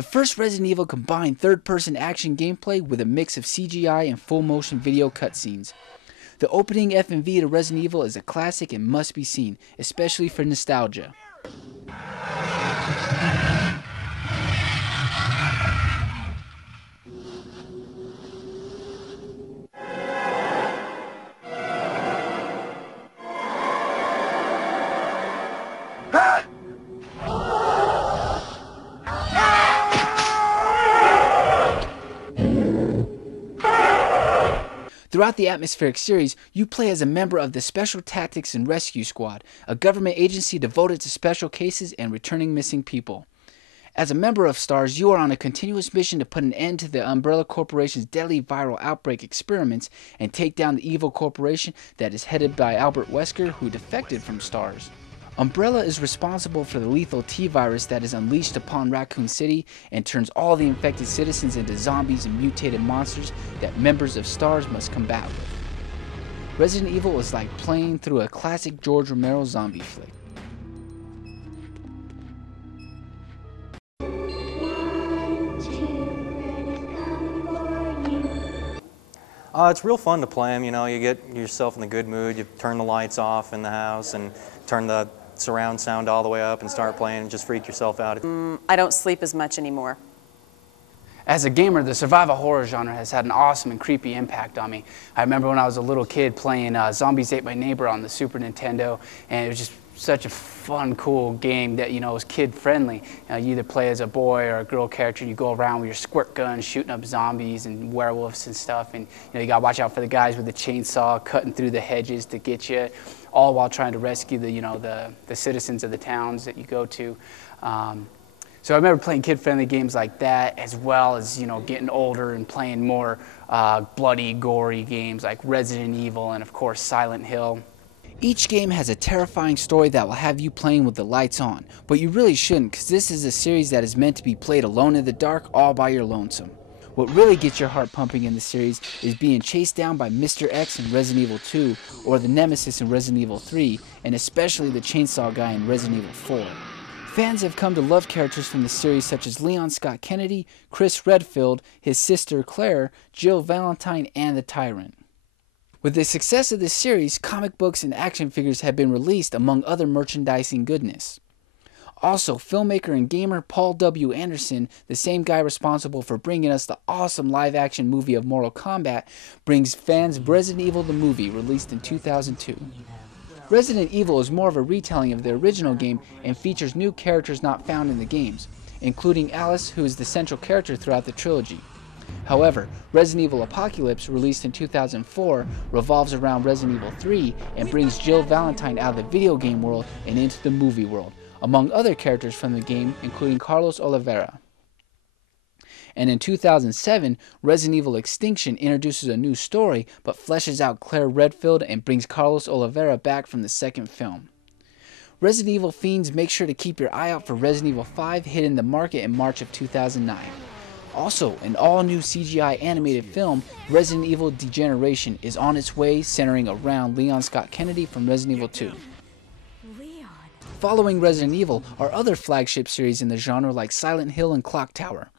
The first Resident Evil combined third-person action gameplay with a mix of CGI and full-motion video cutscenes. The opening FMV to Resident Evil is a classic and must be seen, especially for nostalgia. Throughout the atmospheric series, you play as a member of the Special Tactics and Rescue Squad, a government agency devoted to special cases and returning missing people. As a member of STARS, you are on a continuous mission to put an end to the Umbrella Corporation's deadly viral outbreak experiments and take down the evil corporation that is headed by Albert Wesker, who defected from STARS. Umbrella is responsible for the lethal T-virus that is unleashed upon Raccoon City and turns all the infected citizens into zombies and mutated monsters that members of STARS must combat with. Resident Evil is like playing through a classic George Romero zombie flick. It's real fun to play them, you know, you get yourself in the good mood, you turn the lights off in the house and turn the surround sound all the way up and start playing and just freak yourself out. I don't sleep as much anymore. As a gamer, the survival horror genre has had an awesome and creepy impact on me. I remember when I was a little kid playing Zombies Ate My Neighbor on the Super Nintendo, and it was just such a fun, cool game that, you know, was kid-friendly. You either play as a boy or a girl character, and you go around with your squirt gun shooting up zombies and werewolves and stuff, and you gotta watch out for the guys with the chainsaw cutting through the hedges to get you, all while trying to rescue the citizens of the towns that you go to. So I remember playing kid-friendly games like that, as well as, getting older and playing more bloody, gory games like Resident Evil and, of course, Silent Hill. Each game has a terrifying story that will have you playing with the lights on, but you really shouldn't, because this is a series that is meant to be played alone in the dark, all by your lonesome. What really gets your heart pumping in the series is being chased down by Mr. X in Resident Evil 2, or the Nemesis in Resident Evil 3, and especially the Chainsaw Guy in Resident Evil 4. Fans have come to love characters from the series such as Leon Scott Kennedy, Chris Redfield, his sister Claire, Jill Valentine, and the Tyrant. With the success of this series, comic books and action figures have been released among other merchandising goodness. Also, filmmaker and gamer Paul W. Anderson, the same guy responsible for bringing us the awesome live-action movie of Mortal Kombat, brings fans Resident Evil the movie, released in 2002. Resident Evil is more of a retelling of the original game and features new characters not found in the games, including Alice, who is the central character throughout the trilogy. However, Resident Evil Apocalypse, released in 2004, revolves around Resident Evil 3 and brings Jill Valentine out of the video game world and into the movie world, among other characters from the game, including Carlos Oliveira. And in 2007, Resident Evil Extinction introduces a new story, but fleshes out Claire Redfield and brings Carlos Oliveira back from the second film. Resident Evil fiends, make sure to keep your eye out for Resident Evil 5 hitting the market in March of 2009. Also, an all-new CGI animated film, Resident Evil Degeneration, is on its way, centering around Leon Scott Kennedy from Resident Evil 2. Following Resident Evil are other flagship series in the genre like Silent Hill and Clock Tower.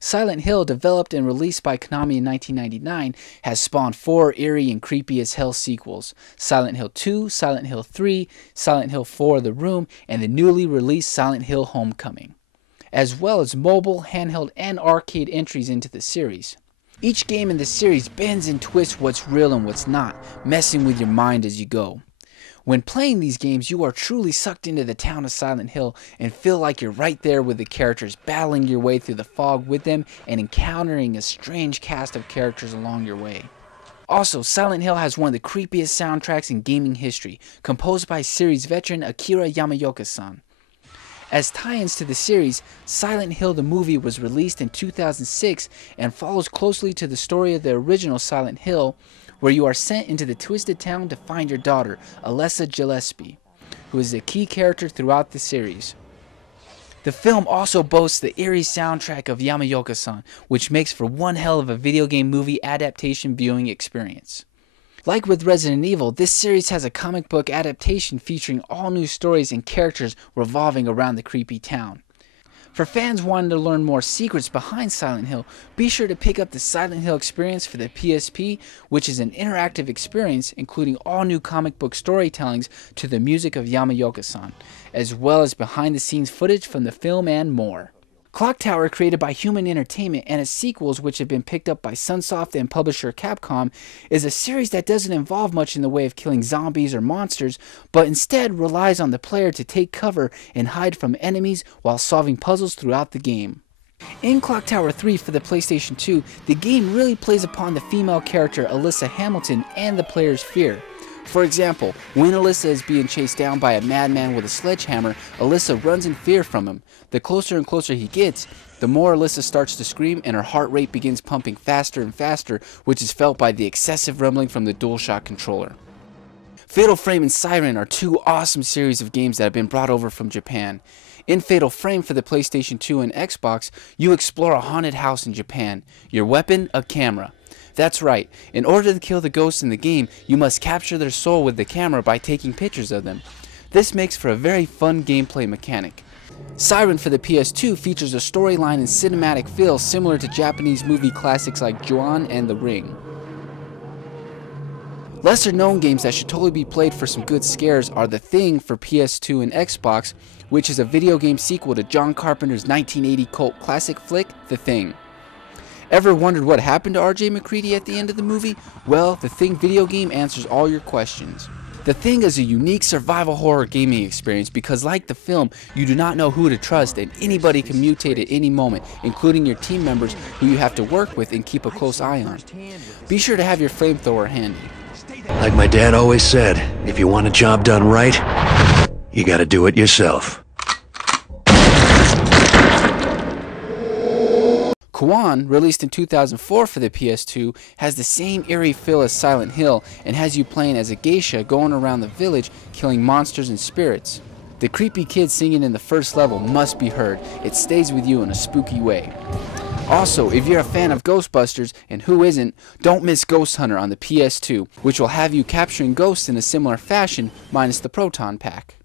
Silent Hill, developed and released by Konami in 1999, has spawned 4 eerie and creepy as hell sequels: Silent Hill 2, Silent Hill 3, Silent Hill 4 The Room, and the newly released Silent Hill Homecoming, as well as mobile, handheld, and arcade entries into the series. Each game in the series bends and twists what's real and what's not, messing with your mind as you go. When playing these games, you are truly sucked into the town of Silent Hill and feel like you're right there with the characters, battling your way through the fog with them and encountering a strange cast of characters along your way. Also, Silent Hill has one of the creepiest soundtracks in gaming history, composed by series veteran Akira Yamaoka-san. As tie-ins to the series, Silent Hill the movie was released in 2006 and follows closely to the story of the original Silent Hill, where you are sent into the Twisted Town to find your daughter, Alessa Gillespie, who is a key character throughout the series. The film also boasts the eerie soundtrack of Yamaoka-san, which makes for one hell of a video game movie adaptation viewing experience. Like with Resident Evil, this series has a comic book adaptation featuring all new stories and characters revolving around the creepy town. For fans wanting to learn more secrets behind Silent Hill, be sure to pick up the Silent Hill experience for the PSP, which is an interactive experience including all new comic book storytellings to the music of Yamaoka-san, as well as behind-the-scenes footage from the film and more. Clock Tower, created by Human Entertainment and its sequels, which have been picked up by Sunsoft and publisher Capcom, is a series that doesn't involve much in the way of killing zombies or monsters, but instead relies on the player to take cover and hide from enemies while solving puzzles throughout the game. In Clock Tower 3 for the PlayStation 2, the game really plays upon the female character Alyssa Hamilton and the player's fear. For example, when Alyssa is being chased down by a madman with a sledgehammer, Alyssa runs in fear from him. The closer and closer he gets, the more Alyssa starts to scream and her heart rate begins pumping faster and faster, which is felt by the excessive rumbling from the DualShock controller. Fatal Frame and Siren are two awesome series of games that have been brought over from Japan. In Fatal Frame for the PlayStation 2 and Xbox, you explore a haunted house in Japan. Your weapon, a camera. That's right, in order to kill the ghosts in the game, you must capture their soul with the camera by taking pictures of them. This makes for a very fun gameplay mechanic. Siren for the PS2 features a storyline and cinematic feel similar to Japanese movie classics like Ju-on and The Ring. Lesser known games that should totally be played for some good scares are The Thing for PS2 and Xbox, which is a video game sequel to John Carpenter's 1980 cult classic flick, The Thing. Ever wondered what happened to R.J. McCready at the end of the movie? Well, The Thing video game answers all your questions. The Thing is a unique survival horror gaming experience because, like the film, you do not know who to trust and anybody can mutate at any moment, including your team members who you have to work with and keep a close eye on. Be sure to have your flamethrower handy. Like my dad always said, if you want a job done right, you gotta do it yourself. Kuan, released in 2004 for the PS2, has the same eerie feel as Silent Hill and has you playing as a geisha going around the village killing monsters and spirits. The creepy kid singing in the first level must be heard. It stays with you in a spooky way. Also, if you're a fan of Ghostbusters, and who isn't, don't miss Ghost Hunter on the PS2, which will have you capturing ghosts in a similar fashion, minus the proton pack.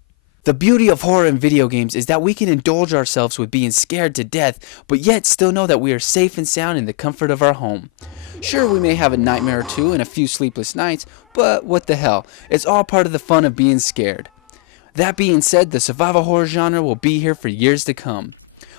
The beauty of horror in video games is that we can indulge ourselves with being scared to death, but yet still know that we are safe and sound in the comfort of our home. Sure, we may have a nightmare or two and a few sleepless nights, but what the hell, it's all part of the fun of being scared. That being said, the survival horror genre will be here for years to come.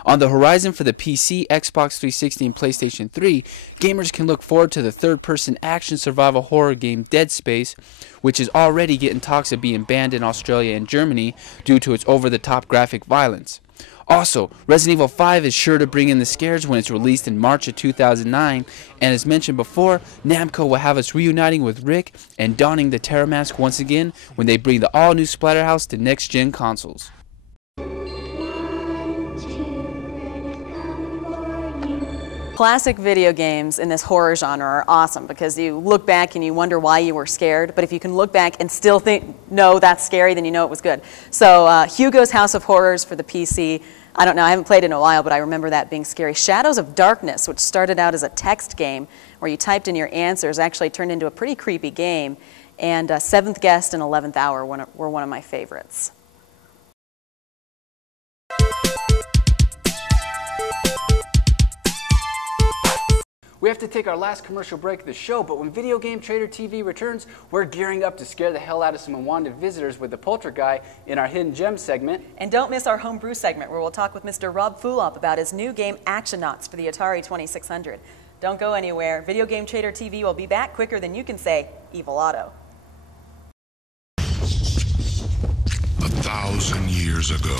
On the horizon for the PC, Xbox 360, and PlayStation 3, gamers can look forward to the third-person action survival horror game Dead Space, which is already getting talks of being banned in Australia and Germany due to its over-the-top graphic violence. Also, Resident Evil 5 is sure to bring in the scares when it's released in March of 2009, and as mentioned before, Namco will have us reuniting with Rick and donning the Terror Mask once again when they bring the all-new Splatterhouse to next-gen consoles. Classic video games in this horror genre are awesome because you look back and you wonder why you were scared, but if you can look back and still think, no, that's scary, then you know it was good. So Hugo's House of Horrors for the PC, I don't know, I haven't played it in a while, but I remember that being scary. Shadows of Darkness, which started out as a text game where you typed in your answers, actually turned into a pretty creepy game. And Seventh Guest and 11th Hour were one of my favorites. We have to take our last commercial break of the show, but when Video Game Trader TV returns, we're gearing up to scare the hell out of some unwanted visitors with the Poltergeist in our Hidden Gems segment. And don't miss our Homebrew segment, where we'll talk with Mr. Rob Fulop about his new game Actionauts for the Atari 2600. Don't go anywhere. Video Game Trader TV will be back quicker than you can say Evil Otto. 1,000 years ago,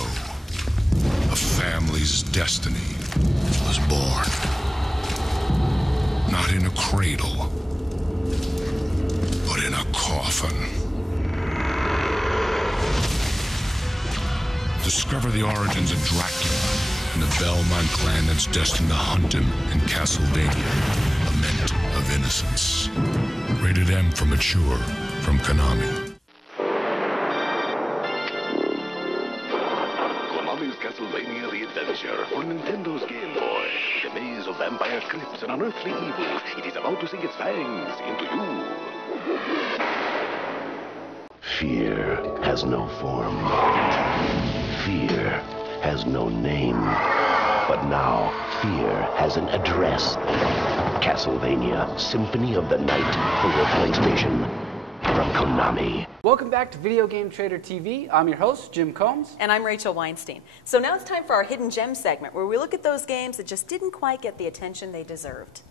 a family's destiny was born. Not in a cradle, but in a coffin. Discover the origins of Dracula and the Belmont clan that's destined to hunt him in Castlevania, Lament of Innocence. Rated M for mature from Konami. Konami's Castlevania The Adventure for Nintendo's Game Boy. The maze of vampire crypts and unearthly evil. It is about to sink its fangs into you. Fear has no form. Fear has no name. But now, fear has an address. Castlevania, Symphony of the Night for your PlayStation. From Konami. Welcome back to Video Game Trader TV. I'm your host, Jim Combs. And I'm Rachel Weinstein. So now it's time for our Hidden Gem segment, where we look at those games that just didn't quite get the attention they deserved.